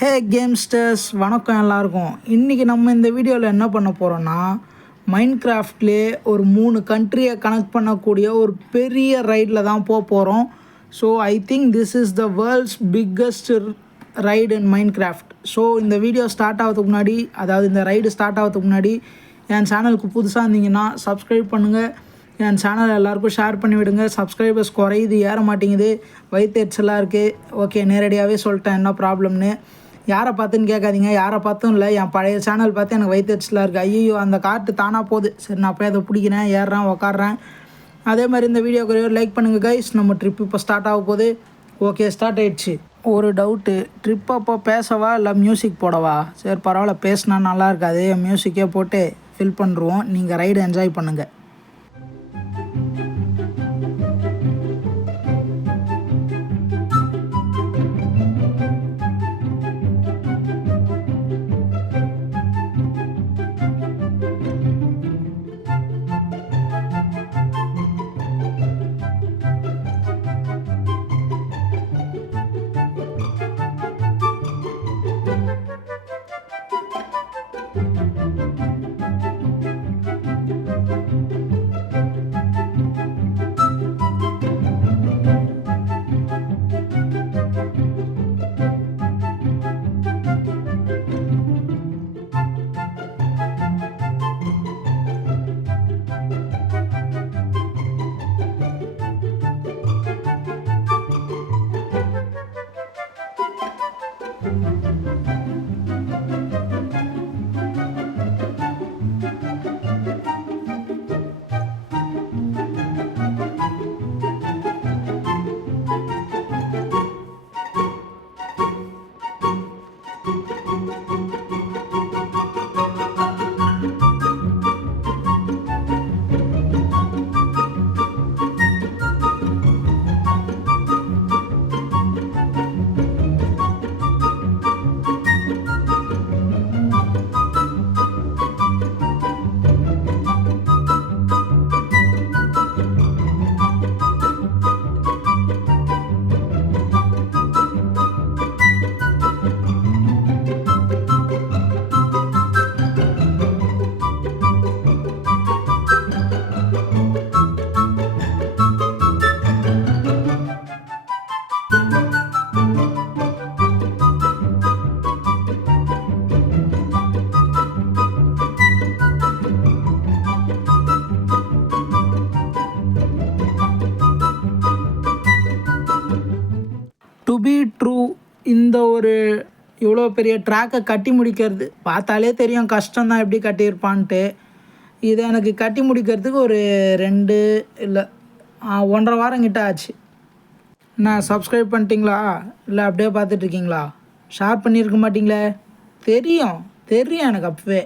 ஹே கேம்ஸ்டர்ஸ், வணக்கம் எல்லாருக்கும். இன்றைக்கி நம்ம இந்த வீடியோவில் என்ன பண்ண போகிறோன்னா, மைன்கிராஃப்ட்லேயே ஒரு 3 கண்ட்ரியை கனெக்ட் பண்ணக்கூடிய ஒரு பெரிய ரைடில் தான் போகிறோம். So I think this is the world's biggest ride in Minecraft. ஸோ இந்த வீடியோ ஸ்டார்ட் ஆகிறதுக்கு முன்னாடி, அதாவது இந்த ரைடு ஸ்டார்ட் ஆகிறதுக்கு முன்னாடி என் சேனலுக்கு புதுசாக இருந்தீங்கன்னா சப்ஸ்கிரைப் பண்ணுங்கள். என் சேனல் எல்லாருக்கும் ஷேர் பண்ணி விடுங்க. சப்ஸ்கிரைபர்ஸ் குறையுது, ஏற மாட்டேங்குது, வயிற்றுச்சலாக இருக்குது. ஓகே, நேரடியாகவே சொல்லிட்டேன் என்ன ப்ராப்ளம்னு. யாரை பார்த்துன்னு கேட்காதீங்க, யாரை பார்த்தும் இல்லை, என் பழைய சேனல் பார்த்து எனக்கு வயிற்றுச்சலாக இருக்குது. ஐயோ, அந்த காட்டு தானாக போகுது. சரி, நான் போய் அதை பிடிக்கிறேன், ஏறுறேன், உக்காடுறேன். அதே மாதிரி இந்த வீடியோக்கு லைக் பண்ணுங்கள் கைஸ். நம்ம ட்ரிப் இப்போ ஸ்டார்ட் ஆக போகுது. ஓகே, ஸ்டார்ட் ஆகிடுச்சு. ஒரு டவுட்டு, ட்ரிப் அப்போ பேசவா இல்லை மியூசிக் போடவா? சரி பரவாயில்ல, பேசினா நல்லா இருக்காது, மியூசிக்கே போட்டு ஃபில் பண்ணுருவோம். நீங்கள் ரைடு என்ஜாய் பண்ணுங்கள். டு பி ட்ரூ, இந்த ஒரு இவ்வளோ பெரிய ட்ராக்கை கட்டி முடிக்கிறது பார்த்தாலே தெரியும் கஷ்டம்தான், எப்படி கட்டியிருப்பான்ட்டு. இதை எனக்கு கட்டி முடிக்கிறதுக்கு ஒரு 2 இல்லை 1.5 வாரம் கிட்ட ஆச்சு. நான் சப்ஸ்கிரைப் பண்ணிட்டீங்களா இல்லை அப்படியே பார்த்துட்ருக்கீங்களா? ஷேர் பண்ணியிருக்க மாட்டிங்களே? தெரியும் எனக்கு அப்பவே.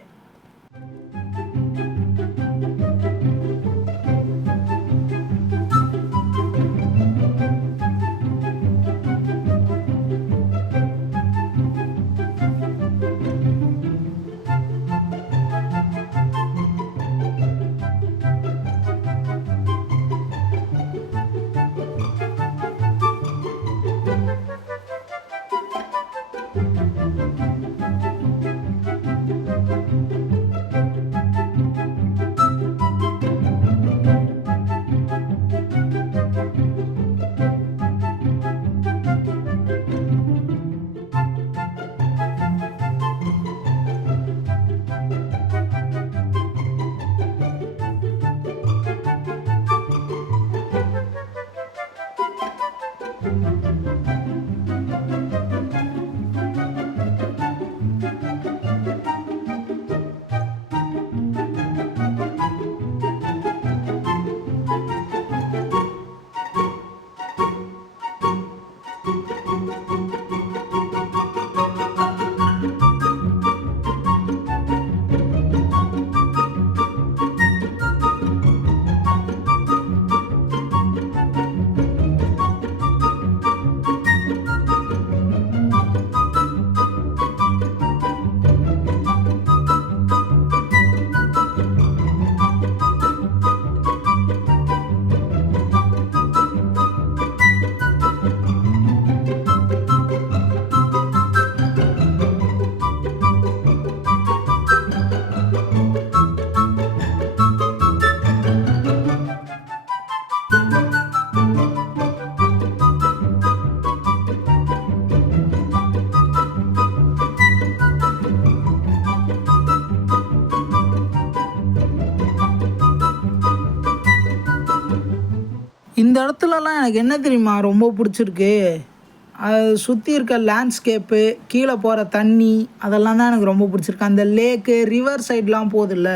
இடத்துலலாம் எனக்கு என்ன தெரியுமா ரொம்ப பிடிச்சிருக்கு, அது சுற்றி இருக்க லேண்ட்ஸ்கேப்பு, கீழே போகிற தண்ணி, அதெல்லாம் தான் எனக்கு ரொம்ப பிடிச்சிருக்கு. அந்த லேக்கு ரிவர் சைட்லாம் போகுதுல்ல,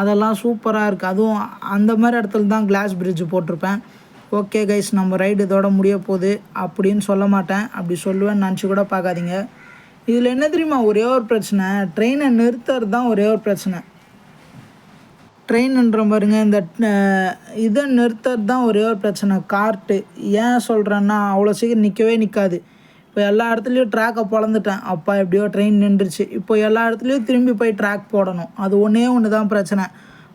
அதெல்லாம் சூப்பராக இருக்குது. அதுவும் அந்த மாதிரி இடத்துல தான் கிளாஸ் பிரிட்ஜ் போட்டிருப்பேன். ஓகே கைஸ், நம்ம ரைடு இதோட முடிய போகுது அப்படின்னு சொல்ல மாட்டேன். அப்படி சொல்லுவேன்னு நினச்சி கூட பார்க்காதீங்க. இதில் என்ன தெரியுமா ஒரே ஒரு பிரச்சனை, ட்ரெயினை நிறுத்துறது தான் ஒரே ஒரு பிரச்சனை. ட்ரெயின்ன்ற பாருங்க, இந்த இதை நிறுத்துறது தான் ஒரே ஒரு பிரச்சனை. கார்ட்டு ஏன் சொல்கிறேன்னா, அவ்வளோ சீக்கிரம் நிற்கவே நிற்காது. இப்போ எல்லா இடத்துலையும் ட்ராக்கை பொழந்துட்டேன், அப்பா எப்படியோ ட்ரெயின் நின்றுச்சு. இப்போ எல்லா இடத்துலையும் திரும்பி போய் ட்ராக் போடணும். அது ஒன்று தான் பிரச்சனை.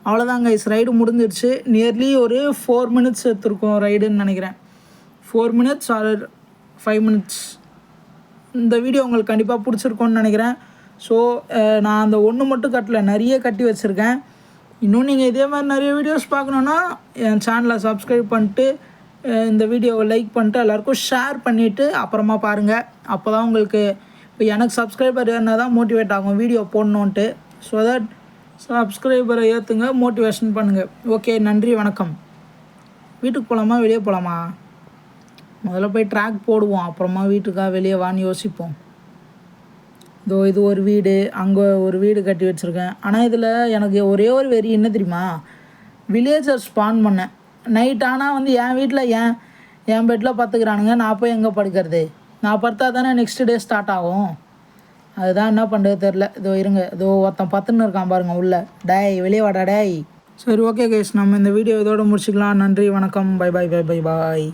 அவ்வளோதாங்க கைஸ், ரைடு முடிஞ்சிருச்சு. நியர்லி ஒரு 4 மினிட்ஸ் எடுத்துருக்கோம் ரைடுன்னு நினைக்கிறேன். 4 மினிட்ஸ் ஆர் 5 மினிட்ஸ். இந்த வீடியோ உங்களுக்கு கண்டிப்பாக பிடிச்சிருக்கோன்னு நினைக்கிறேன். ஸோ நான் அந்த ஒன்று மட்டும் கட்டல, நிறைய கட்டி வச்சுருக்கேன். இன்னும் நீங்கள் இதே மாதிரி நிறைய வீடியோஸ் பார்க்கணுன்னா என் சேனலை சப்ஸ்கிரைப் பண்ணிட்டு, இந்த வீடியோவை லைக் பண்ணிட்டு, எல்லாேருக்கும் ஷேர் பண்ணிவிட்டு அப்புறமா பாருங்கள். அப்போ தான் உங்களுக்கு இப்போ எனக்கு சப்ஸ்கிரைபர் ஏறினா தான் மோட்டிவேட் ஆகும் வீடியோ போடணுன்ட்டு. ஸோ தட் சப்ஸ்கிரைபரை ஏற்றுங்க, மோட்டிவேஷன் பண்ணுங்கள். ஓகே, நன்றி, வணக்கம். வீட்டுக்கு போகலாமா வெளியே போகலாமா? முதல்ல போய் ட்ராக் போடுவோம், அப்புறமா வீட்டுக்காக வெளியே வான்னு யோசிப்போம். இது ஒரு வீடு, அங்கே ஒரு வீடு கட்டி வச்சுருக்கேன். ஆனால் இதில் எனக்கு ஒரே ஒரு வெறி என்ன தெரியுமா, வில்லேஜர் ஸ்பான் பண்ணேன். நைட் ஆனால் வந்து என் வீட்டில் என் பெட்டில் படுத்துக்கிறானுங்க, நான் போய் எங்கே படுக்கிறது? நான் படுத்தா தானே நெக்ஸ்ட் டே ஸ்டார்ட் ஆகும். அதுதான் என்ன பண்ணுறது தெரில. இருங்க, ஒருத்தன் பத்துன்னு இருக்கான் பாருங்கள் உள்ளே. டேய் வெளியே வாடா டேய். சரி ஓகே கைஸ், நம்ம இந்த வீடியோ இதோட முடிச்சுக்கலாம். நன்றி, வணக்கம், பை பாய்.